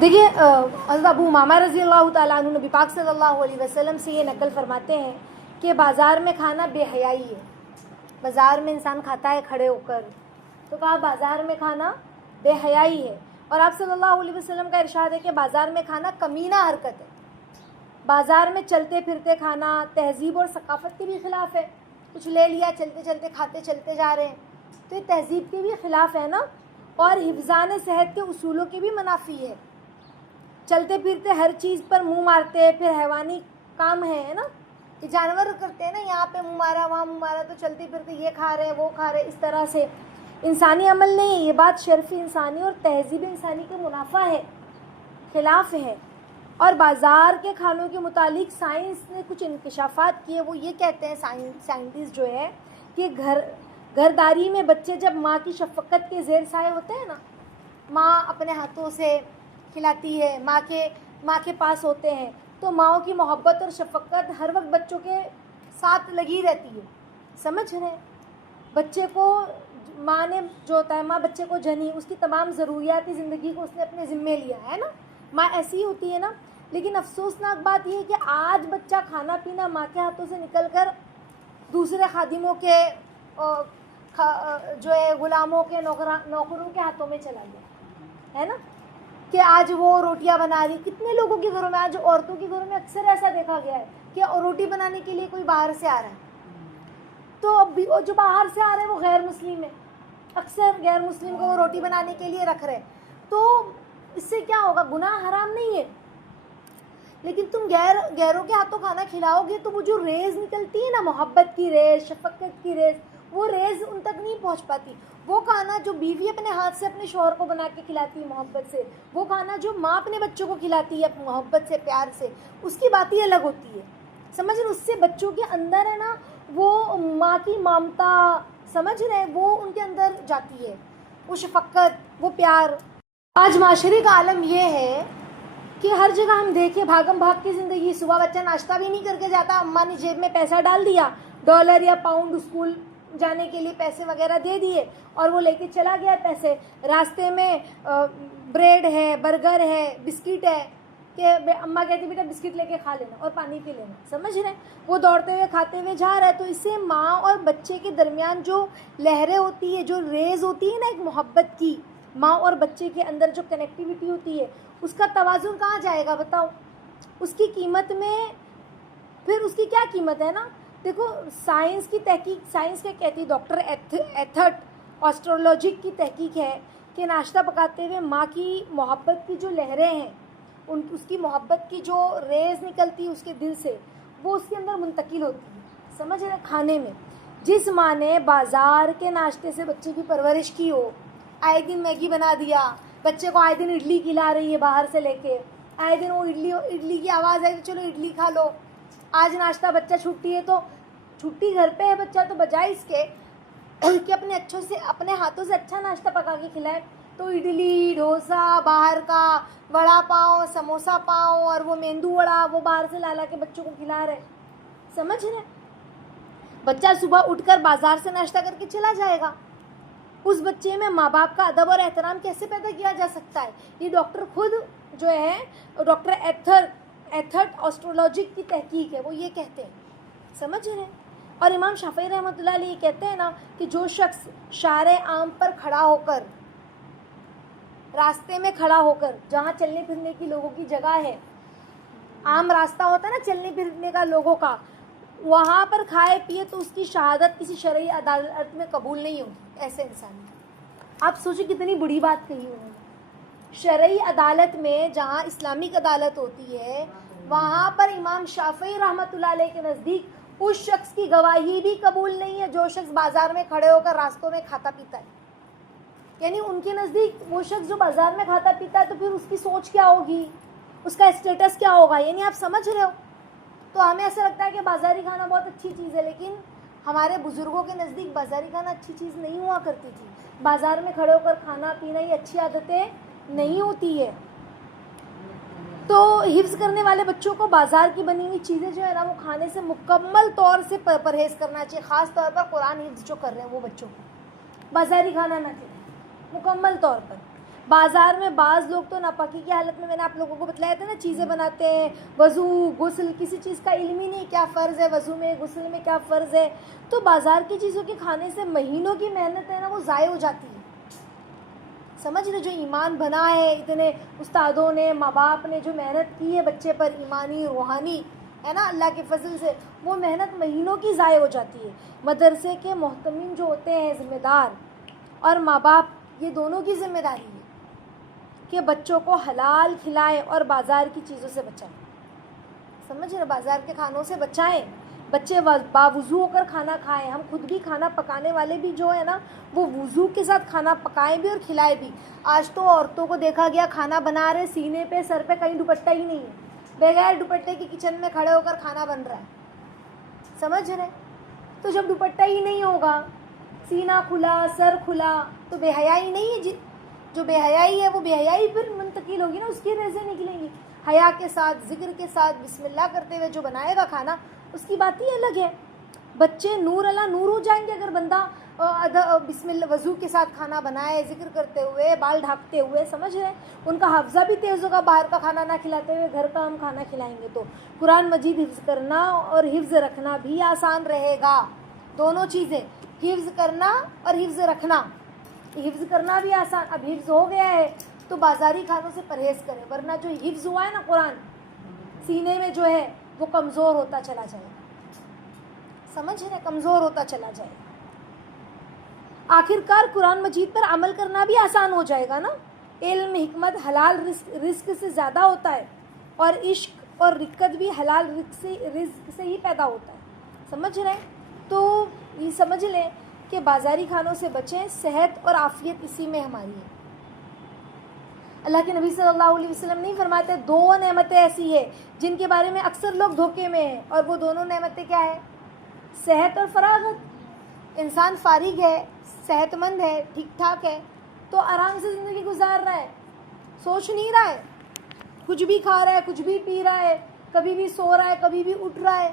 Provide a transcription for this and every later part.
دیکھیے حضرت ابو امامہ رضی اللہ تعالیٰ عنہ نبی پاک صلی اللہ علیہ وسلم سے یہ نقل فرماتے ہیں کہ بازار میں کھانا بے حیائی ہے. بازار میں انسان کھاتا ہے کھڑے ہو کر، تو کہا بازار میں کھانا بے حیائی ہے. اور آپ صلی اللہ علیہ وسلم کا ارشاد ہے کہ بازار میں کھانا کمینہ حرکت ہے. بازار میں چلتے پھرتے کھانا تہذیب اور ثقافت کے بھی خلاف ہے. کچھ لے لیا، چلتے چلتے کھاتے چلتے جا رہے ہیں، تو یہ تہذیب کے بھی خلاف ہے نا، اور حفظان صحت کے اصولوں کی بھی منافی ہے. چلتے پھرتے ہر چیز پر منہ مارتے، پھر حیوانی کام ہے نا، یہ جانور کرتے ہیں نا، یہاں پہ منہ مارا وہاں منہ مارا، تو چلتے پھرتے یہ کھا رہے وہ کھا رہے، اس طرح سے انسانی عمل نہیں ہے. یہ بات شرف انسانی اور تہذیب انسانی کے منافع ہے، خلاف ہے. اور بازار کے کھانوں کے متعلق سائنس نے کچھ انکشافات کیے. وہ یہ کہتے ہیں سائنٹسٹ جو ہے کہ گھرداری میں بچے جب ماں کی شفقت کے زیر سائے ہوتے ہیں نا، ماں اپنے ہاتھوں سے کھلاتی ہے، ماں کے پاس ہوتے ہیں، تو ماؤں کی محبت اور شفقت ہر وقت بچوں کے ساتھ لگی رہتی ہے. سمجھ رہے ہیں؟ بچے کو ماں نے جو ہوتا ہے، ماں بچے کو جنی، اس کی تمام ضروریات زندگی کو اس نے اپنے ذمے لیا ہے نا، ماں ایسی ہی ہوتی ہے نا. لیکن افسوسناک بات یہ ہے کہ آج بچہ کھانا پینا ماں کے ہاتھوں سے نکل کر دوسرے خادموں کے جو ہے غلاموں کے نوکروں کے ہاتھوں میں چلا گیا ہے نا، کہ آج وہ روٹیاں بنا رہی. کتنے لوگوں کے گھروں میں، آج عورتوں کے گھروں میں اکثر ایسا دیکھا گیا ہے کہ روٹی بنانے کے لیے کوئی باہر سے آ رہا ہے، تو اب بھی جو باہر سے آ رہے ہیں وہ غیر مسلم ہے. اکثر غیر مسلم کو وہ روٹی بنانے کے لیے رکھ رہے. تو اس سے کیا ہوگا؟ گناہ حرام نہیں ہے، لیکن تم غیروں کے ہاتھوں کھانا کھلاؤ گے تو وہ جو ریز نکلتی ہے نا، محبت کی ریز، شفقت کی ریز، وہ ریز ان تک نہیں پہنچ پاتی. وہ کھانا جو بیوی اپنے ہاتھ سے اپنے شوہر کو بنا کے کھلاتی ہے محبت سے، وہ کھانا جو ماں اپنے بچوں کو کھلاتی ہے محبت سے، پیار سے، اس کی بات ہی الگ ہوتی ہے. سمجھ رہے؟ اس سے بچوں کے اندر ہے نا وہ ماں کی ممتا، سمجھ رہے ہیں، وہ ان کے اندر جاتی ہے، وہ شفقت، وہ پیار. آج معاشرے کا عالم یہ ہے کہ ہر جگہ ہم دیکھیں بھاگم بھاگ کی زندگی. صبح بچہ ناشتہ بھی نہیں کر کے جاتا، اماں نے جیب میں پیسہ ڈال دیا، ڈالر یا پاؤنڈ، اسکول جانے کے لیے پیسے وغیرہ دے دیے، اور وہ لے کے چلا گیا پیسے. راستے میں بریڈ ہے، برگر ہے، بسکٹ ہے، کہ اماں کہتی بیٹا بسکٹ لے کے کھا لینا اور پانی پی لینا. سمجھ رہے ہیں؟ وہ دوڑتے ہوئے کھاتے ہوئے جا رہا ہے. تو اس سے ماں اور بچے کے درمیان جو لہریں ہوتی ہے، جو ریز ہوتی ہے نا ایک محبت کی، ماں اور بچے کے اندر جو کنیکٹیوٹی ہوتی ہے، اس کا توازن کہاں جائے گا بتاؤ؟ اس کی قیمت میں پھر اس کی کیا قیمت ہے نا. دیکھو سائنس کی تحقیق، سائنس کیا کہتی ہے، ڈاکٹر ایتھرٹ آسٹرولوجک کی تحقیق ہے کہ ناشتہ پکاتے ہوئے ماں کی محبت کی جو لہریں ہیں، اس کی محبت کی جو ریز نکلتی ہے اس کے دل سے، وہ اس کے اندر منتقل ہوتی ہے. سمجھ رہے؟ کھانے میں جس ماں نے بازار کے ناشتے سے بچے کی پرورش کی ہو، آئے دن میگی بنا دیا، بچے کو آئے دن اڈلی کھلا رہی ہے باہر سے لے کے، آئے دن وہ اڈلی کی آواز آئی تو چلو اڈلی کھا لو. آج ناشتہ بچہ چھٹی ہے تو چھٹی گھر پہ ہے بچہ، تو بجائے اس کے کہ اپنے ہاتھوں سے اچھا ناشتہ پکا کے کھلائے، تو اڈلی، ڈوسا، باہر کا وڑا پاؤ، سموسا پاؤ، اور وہ میندو وڑا، وہ باہر سے لا کے بچوں کو کھلا رہے. سمجھ رہے؟ بچہ صبح اٹھ کر بازار سے ناشتہ کر کے چلا جائے گا. اس بچے میں ماں باپ کا ادب اور احترام کیسے پیدا کیا جا سکتا ہے؟ یہ ڈاکٹر خود جو ہے، ڈاکٹر ایتھرٹ آسٹرولوجک کی تحقیق ہے، وہ یہ کہتے ہیں. سمجھ رہے ہیں؟ اور امام شافعی رحمۃ اللہ علیہ کہتے ہیں نا کہ جو شخص شارع عام پر کھڑا ہو کر، راستے میں کھڑا ہو کر، جہاں چلنے پھرنے کی لوگوں کی جگہ ہے، عام راستہ ہوتا ہے نا چلنے پھرنے کا لوگوں کا، وہاں پر کھائے پیے تو اس کی شہادت کسی شرعی عدالت میں قبول نہیں ہوگی. ایسے انسان آپ سوچیں کتنی بڑی بات کہی انہوں نے. شرعی عدالت میں جہاں اسلامک عدالت ہوتی ہے، وہاں پر امام شافعی رحمۃ اللہ علیہ کے نزدیک اس شخص کی گواہی بھی قبول نہیں ہے جو شخص بازار میں کھڑے ہو کر راستوں میں کھاتا پیتا ہے. یعنی ان کے نزدیک وہ شخص جو بازار میں کھاتا پیتا ہے تو پھر اس کی سوچ کیا ہوگی، اس کا اسٹیٹس کیا ہوگا. یعنی آپ سمجھ رہے ہو؟ تو ہمیں ایسا لگتا ہے کہ بازاری کھانا بہت اچھی چیز ہے، لیکن ہمارے بزرگوں کے نزدیک بازاری کھانا اچھی چیز نہیں ہوا کرتی تھی. بازار میں کھڑے ہو کر کھانا پینا یہ اچھی عادتیں نہیں ہوتی ہے. تو حفظ کرنے والے بچوں کو بازار کی بنی ہوئی چیزیں جو ہے نا وہ کھانے سے مکمل طور سے پرہیز کرنا چاہیے. خاص طور پر قرآن حفظ جو کر رہے ہیں وہ بچوں کو بازاری کھانا نہ کھلائیں مکمل طور پر. بازار میں بعض لوگ تو ناپاکی کی حالت میں نے آپ لوگوں کو بتلایا تھا نا، چیزیں بناتے ہیں، وضو غسل کسی چیز کا علم ہی نہیں، کیا فرض ہے وضو میں، غسل میں کیا فرض ہے. تو بازار کی چیزوں کے کھانے سے مہینوں کی محنت ہے نا وہ ضائع ہو جاتی ہے. سمجھ رہے؟ جو ایمان بنا ہے، اتنے استادوں نے، ماں باپ نے جو محنت کی ہے بچے پر، ایمانی روحانی ہے نا اللہ کے فضل سے، وہ محنت مہینوں کی ضائع ہو جاتی ہے. مدرسے کے محتمین جو ہوتے ہیں ذمہ دار، اور ماں باپ، یہ دونوں کی ذمہ داری ہے کہ بچوں کو حلال کھلائیں اور بازار کی چیزوں سے بچائیں. سمجھ رہے؟ بازار کے کھانوں سے بچائیں. بچے باوضو ہو کر کھانا کھائیں. ہم خود بھی کھانا پکانے والے بھی جو ہے نا وہ وضو کے ساتھ کھانا پکائیں بھی اور کھلائیں بھی. آج تو عورتوں کو دیکھا گیا کھانا بنا رہے، سینے پہ سر پہ کہیں دوپٹہ ہی نہیں ہے، بغیر دوپٹے کی کچن میں کھڑے ہو کر کھانا بن رہا ہے. سمجھ رہے؟ تو جب دوپٹہ ہی نہیں ہوگا، سینہ کھلا، سر کھلا، تو بے حیائی نہیں ہے. جو بے حیائی ہے وہ بے حیائی پھر منتقل ہوگی نا، اس کی ریزیں نکلیں گی. حیا کے ساتھ، ذکر کے ساتھ، بسم اللہ کرتے ہوئے جو بنائے گا کھانا، اس کی بات ہی الگ ہے. بچے نور اللہ نور ہو جائیں گے اگر بندہ بسم اللہ وضو کے ساتھ کھانا بنائے، ذکر کرتے ہوئے، بال ڈھانپتے ہوئے. سمجھ رہے؟ ان کا حافظہ بھی تیز ہوگا، باہر کا کھانا نہ کھلاتے ہوئے گھر کا ہم کھانا کھلائیں گے تو قرآن مجید حفظ کرنا اور حفظ رکھنا بھی آسان رہے گا. دونوں چیزیں، حفظ کرنا اور حفظ رکھنا. حفظ کرنا بھی آسان. اب حفظ ہو گیا ہے تو بازاری کھانوں سے پرہیز کرے، ورنہ جو حفظ ہوا ہے نا قرآن سینے میں جو ہے وہ کمزور ہوتا چلا جائے. سمجھ رہے؟ کمزور ہوتا چلا جائے. آخر کار قرآن مجید پر عمل کرنا بھی آسان ہو جائے گا نا. علم حکمت حلال رزق سے زیادہ ہوتا ہے، اور عشق اور رقت بھی حلال رزق سے ہی پیدا ہوتا ہے. سمجھ رہے؟ تو یہ سمجھ لیں کہ بازاری کھانوں سے بچیں. صحت اور عافیت اسی میں ہماری ہے. اللہ کے نبی صلی اللہ علیہ وسلم نہیں فرماتے 2 نعمتیں ایسی ہیں جن کے بارے میں اکثر لوگ دھوکے میں ہیں، اور وہ دونوں نعمتیں کیا ہیں؟ صحت اور فراغت. انسان فارغ ہے، صحت مند ہے، ٹھیک ٹھاک ہے، تو آرام سے زندگی گزار رہا ہے، سوچ نہیں رہا ہے، کچھ بھی کھا رہا ہے، کچھ بھی پی رہا ہے، کبھی بھی سو رہا ہے، کبھی بھی اٹھ رہا ہے.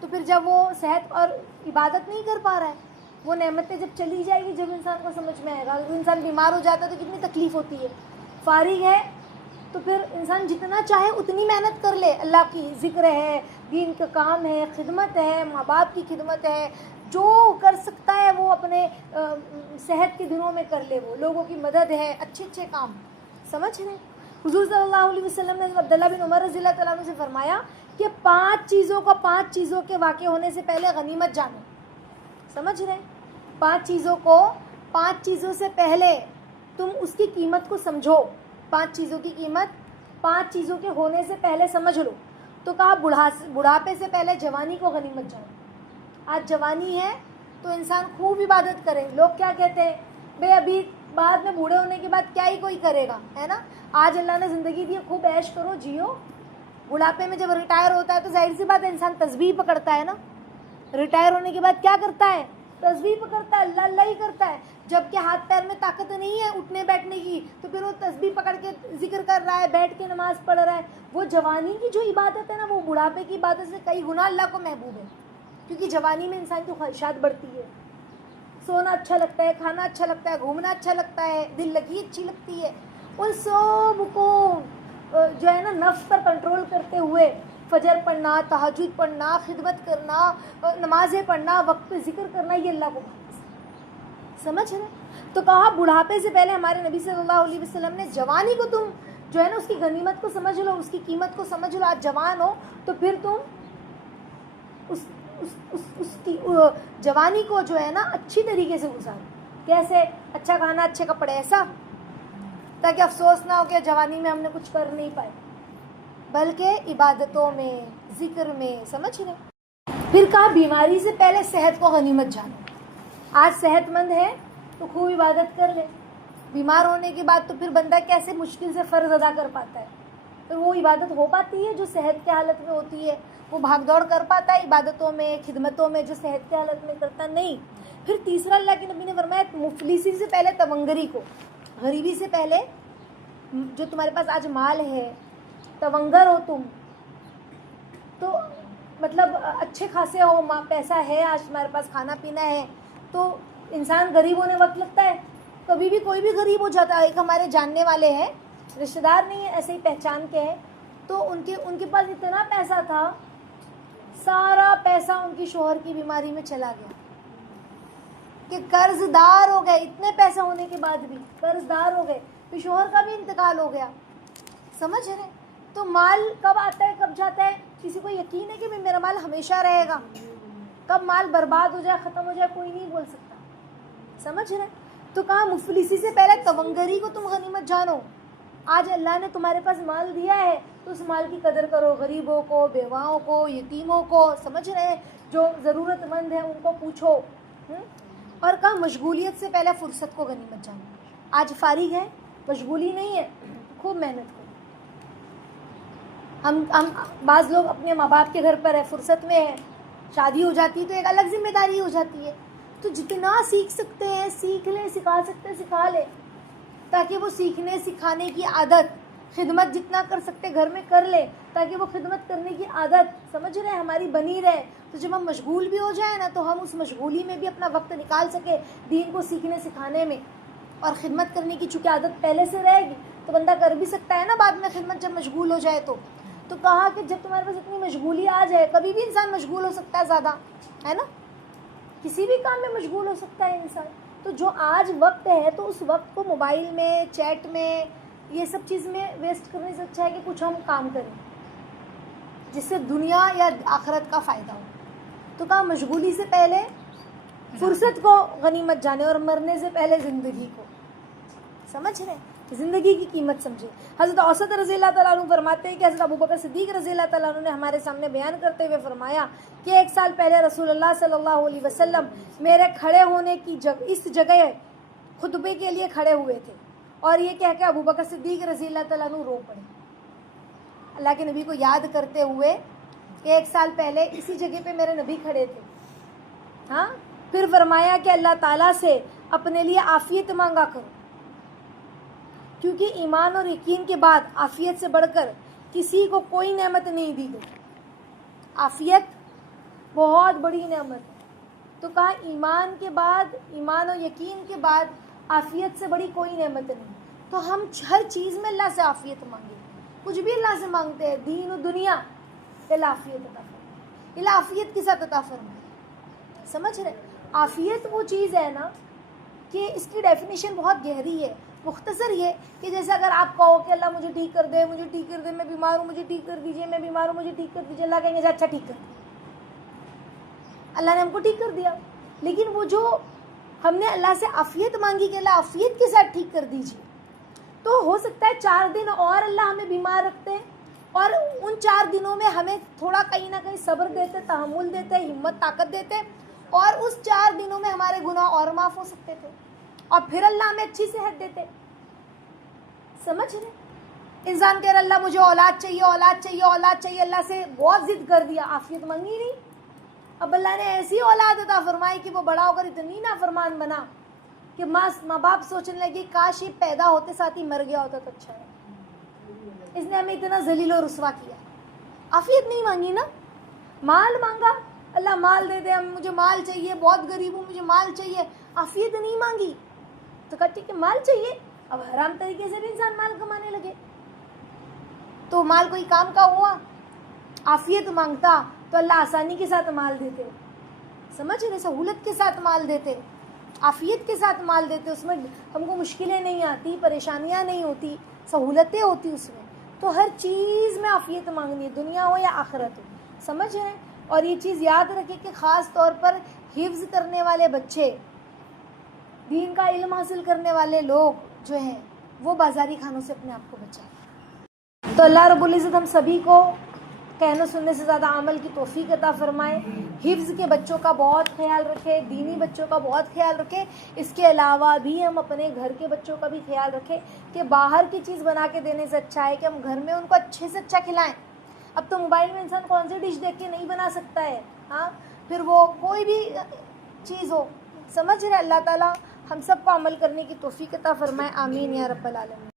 تو پھر جب وہ صحت اور عبادت نہیں کر پا رہا ہے، وہ نعمتیں جب چلی جائے گی، جب انسان کو سمجھ میں آئے گا. اگر انسان بیمار ہو جاتا ہے تو کتنی تکلیف ہوتی ہے. فارغ ہے تو پھر انسان جتنا چاہے اتنی محنت کر لے. اللہ کی ذکر ہے، دین کا کام ہے، خدمت ہے، ماں باپ کی خدمت ہے، جو کر سکتا ہے وہ اپنے صحت کے دنوں میں کر لے. وہ لوگوں کی مدد ہے، اچھے اچھے کام. سمجھ رہے؟ حضور صلی اللہ علیہ وسلم نے عبداللہ بن عمر رضی اللہ تعالیٰ عنہ سے فرمایا کہ 5 چیزوں کے واقع ہونے سے پہلے غنیمت جانو. سمجھ رہے؟ 5 چیزوں سے پہلے تم اس کی قیمت کو سمجھو. 5 چیزوں کی قیمت 5 چیزوں کے ہونے سے پہلے سمجھ لو. تو کہا بڑھاپے سے پہلے جوانی کو غنیمت جانو. آج جوانی ہے تو انسان خوب عبادت کرے. لوگ کیا کہتے ہیں؟ بھئی ابھی بعد میں بوڑھے ہونے کے بعد کیا ہی کوئی کرے گا، ہے نا. آج اللہ نے زندگی دی، خوب عیش کرو، جیو. بڑھاپے میں جب ریٹائر ہوتا ہے تو ظاہر سی بات ہے انسان تسبیح پکڑتا ہے نا. ریٹائر ہونے کے بعد کیا کرتا ہے؟ تسبیح پکڑتا ہے، اللہ اللہ ہی کرتا ہے. جب کہ ہاتھ پیر میں طاقت نہیں ہے اٹھنے بیٹھنے کی، تو پھر وہ تسبیح پکڑ کے ذکر کر رہا ہے، بیٹھ کے نماز پڑھ رہا ہے. وہ جوانی کی جو عبادت ہے نا، وہ بڑھاپے کی عبادت سے کئی گنا اللہ کو محبوب ہے. کیونکہ جوانی میں انسان کی خواہشات بڑھتی ہے، سونا اچھا لگتا ہے، کھانا اچھا لگتا ہے، گھومنا اچھا لگتا ہے، دل لگی اچھی لگتی ہے. ان سب کو جو ہے نا نفس پر کنٹرول کرتے ہوئے فجر پڑھنا، تہجد پڑھنا، خدمت کرنا، نمازیں پڑھنا، وقت پہ ذکر کرنا، یہ اللہ کو بہت پسند ہے. سمجھ رہے؟ تو کہا بڑھاپے سے پہلے ہمارے نبی صلی اللہ علیہ وسلم نے جوانی کو تم جو ہے نا اس کی غنیمت کو سمجھ لو، اس کی قیمت کو سمجھ لو. آج جوان ہو تو پھر تم اس کی جوانی کو جو ہے نا اچھی طریقے سے گزارو. کیسے؟ اچھا کھانا، اچھے کپڑے، ایسا، تاکہ افسوس نہ ہو کہ جوانی میں ہم نے کچھ کر نہیں پائے، بلکہ عبادتوں میں، ذکر میں. سمجھ رہے؟ پھر کہا بیماری سے پہلے صحت کو غنیمت جانو. آج صحت مند ہے تو خوب عبادت کر لے. بیمار ہونے کے بعد تو پھر بندہ کیسے مشکل سے فرض ادا کر پاتا ہے. تو وہ عبادت ہو پاتی ہے جو صحت کی حالت میں ہوتی ہے. وہ بھاگ دوڑ کر پاتا ہے عبادتوں میں، خدمتوں میں، جو صحت کی حالت میں کرتا نہیں. پھر تیسرا اللہ کے نبی نے فرمایا مفلسی سے پہلے تونگری کو. غریبی سے پہلے جو تمہارے پاس آج مال ہے، تونگر ہو تم، تو مطلب اچھے خاصے ہو، پیسہ ہے، آج تمہارے پاس کھانا پینا ہے، تو انسان غریب ہونے وقت لگتا ہے کبھی بھی کوئی بھی غریب ہو جاتا ہے. ایک ہمارے جاننے والے ہیں, رشتہ دار نہیں ہے, ایسے ہی پہچان کے ہیں, تو ان کے پاس اتنا پیسہ تھا, سارا پیسہ ان کی شوہر کی بیماری میں چلا گیا کہ قرض دار ہو گئے. اتنے پیسے ہونے کے بعد بھی قرض دار ہو گئے. پھر شوہر کا بھی انتقال ہو گیا. سمجھ رہے؟ تو مال کب آتا ہے کب جاتا ہے, کسی کو یقین ہے کہ میرا مال ہمیشہ رہے گا؟ کب مال برباد ہو جائے, ختم ہو جائے, کوئی نہیں بول سکتا. سمجھ رہے؟ تو کہا مفلسی سے پہلے تونگری کو تم غنیمت جانو. آج اللہ نے تمہارے پاس مال دیا ہے تو اس مال کی قدر کرو. غریبوں کو, بیواؤں کو, یتیموں کو, سمجھ رہے ہیں, جو ضرورت مند ہیں ان کو پوچھو. اور کہا مشغولیت سے پہلے فرصت کو غنیمت جانو. آج فارغ ہے, مشغولی نہیں ہے, خوب محنت کرو. ہم بعض لوگ اپنے ماں باپ کے گھر پر ہے, فرصت میں ہے, شادی ہو جاتی ہے تو ایک الگ ذمہ داری ہو جاتی ہے. تو جتنا سیکھ سکتے ہیں سیکھ لیں, سکھا سکتے ہیں سکھا لیں, تاکہ وہ سیکھنے سکھانے کی عادت, خدمت جتنا کر سکتے گھر میں کر لیں, تاکہ وہ خدمت کرنے کی عادت, سمجھ رہے ہیں, ہماری بنی رہے. تو جب ہم مشغول بھی ہو جائیں نا تو ہم اس مشغولی میں بھی اپنا وقت نکال سکے دین کو سیکھنے سکھانے میں. اور خدمت کرنے کی چونکہ عادت پہلے سے رہے گی تو بندہ کر بھی سکتا ہے نا بعد میں خدمت, جب مشغول ہو جائے تو کہا کہ جب تمہارے پاس اتنی مشغولی آ جائے, کبھی بھی انسان مشغول ہو سکتا ہے زیادہ, ہے نا, کسی بھی کام میں مشغول ہو سکتا ہے انسان. تو جو آج وقت ہے تو اس وقت کو موبائل میں, چیٹ میں, یہ سب چیز میں ویسٹ کرنے سے اچھا ہے کہ کچھ ہم کام کریں جس سے دنیا یا آخرت کا فائدہ ہو. تو کہا مشغولی سے پہلے فرصت کو غنیمت جانے, اور مرنے سے پہلے زندگی کو. سمجھ رہے ہیں, زندگی کی قیمت سمجھے. حضرت اوسط رضی اللہ تعالیٰ عنہ فرماتے ہیں کہ حضرت ابوبکر صدیق رضی اللہ تعالیٰ عنہ نے ہمارے سامنے بیان کرتے ہوئے فرمایا کہ 1 سال پہلے رسول اللہ صلی اللہ علیہ وسلم میرے کھڑے ہونے کی اس جگہ خطبے کے لیے کھڑے ہوئے تھے, اور یہ کہہ کے ابوبکر صدیق رضی اللہ تعالیٰ عنہ رو پڑے, اللہ کے نبی کو یاد کرتے ہوئے کہ 1 سال پہلے اسی جگہ پہ میرے نبی کھڑے تھے. ہاں, پھر فرمایا کہ اللہ تعالیٰ سے اپنے لیے عافیت مانگا کرو, کیونکہ ایمان اور یقین کے بعد عافیت سے بڑھ کر کسی کو کوئی نعمت نہیں دی گئی. عافیت بہت بڑی نعمت ہے. تو کہا ایمان کے بعد, ایمان اور یقین کے بعد عافیت سے بڑی کوئی نعمت نہیں. تو ہم ہر چیز میں اللہ سے عافیت مانگیں, کچھ بھی اللہ سے مانگتے ہیں, دین و دنیا, اللہ عافیت عطا فرمائے, اللہ عافیت کے ساتھ عطا فرمائے. سمجھ رہے؟ عافیت وہ چیز ہے نا کہ اس کی ڈیفینیشن بہت گہری ہے. مختصر یہ کہ جیسے اگر آپ کہو کہ اللہ مجھے ٹھیک کر دے, مجھے ٹھیک کر دے, میں بیمار ہوں مجھے ٹھیک کر دیجئے, میں بیمار ہوں مجھے ٹھیک کر دیجئے, اللہ کہیں گے اچھا ٹھیک کر دیا, اللہ نے ہم کو ٹھیک کر دیا. لیکن وہ جو ہم نے اللہ سے عافیت مانگی کہ اللہ عافیت کے ساتھ ٹھیک کر دیجئے, تو ہو سکتا ہے 4 دن اور اللہ ہمیں بیمار رکھتے ہیں, اور ان 4 دنوں میں ہمیں تھوڑا کہیں نہ کہیں صبر دیتے, تحمل دیتے, ہمت طاقت دیتے, اور اس 4 دنوں میں ہمارے گناہ اور معاف ہو سکتے تھے, اور پھر اللہ ہمیں اچھی صحت دیتے. سمجھ رہے؟ انسان کہہ رہا اللہ مجھے اولاد چاہیے, اولاد چاہیے, اولاد چاہیے, اللہ سے بہت ضد کر دیا, عافیت مانگی نہیں. اب اللہ نے ایسی اولاد عطا فرمائی کہ وہ بڑا ہو کر اتنی نافرمان بنا کہ ماں باپ سوچنے لگے کاش یہ پیدا ہوتے ساتھ ہی مر گیا ہوتا تو اچھا ہے, اس نے ہمیں اتنا ذلیل و رسوا کیا. عافیت نہیں مانگی نا, مال مانگا, اللہ مال دے دے, مجھے مال چاہیے, بہت غریب ہوں مجھے مال چاہیے. عافیت نہیں مانگی تو کہا ٹھیک ہے مال چاہیے, اب حرام طریقے سے بھی انسان مال کمانے لگے, تو مال کوئی کام کا ہوا؟ عافیت مانگتا تو اللہ آسانی کے ساتھ مال دیتے. سمجھ رہے؟ سہولت کے ساتھ مال دیتے, عافیت کے ساتھ مال دیتے, اس میں ہم کو مشکلیں نہیں آتی, پریشانیاں نہیں ہوتی, سہولتیں ہوتی اس میں. تو ہر چیز میں عافیت مانگنی ہے, دنیا ہو یا آخرت ہو. سمجھ رہے ہیں؟ اور یہ چیز یاد رکھے کہ خاص طور پر حفظ کرنے والے بچے, دین کا علم حاصل کرنے والے لوگ جو ہیں وہ بازاری کھانوں سے اپنے آپ کو بچائیں. تو اللہ رب العزت ہم سبھی کو کہنے سننے سے زیادہ عمل کی توفیق عطا فرمائے. حفظ کے بچوں کا بہت خیال رکھے, دینی بچوں کا بہت خیال رکھے. اس کے علاوہ بھی ہم اپنے گھر کے بچوں کا بھی خیال رکھیں کہ باہر کی چیز بنا کے دینے سے اچھا ہے کہ ہم گھر میں ان کو اچھے سے اچھا کھلائیں. اب تو موبائل میں انسان کون سی ڈش دیکھ کے نہیں بنا سکتا ہے, ہاں, پھر وہ کوئی بھی چیز ہو. سمجھ رہے؟ اللہ تعالیٰ ہم سب کو عمل کرنے کی توفیق عطا فرمائے. آمین یا رب العالمین.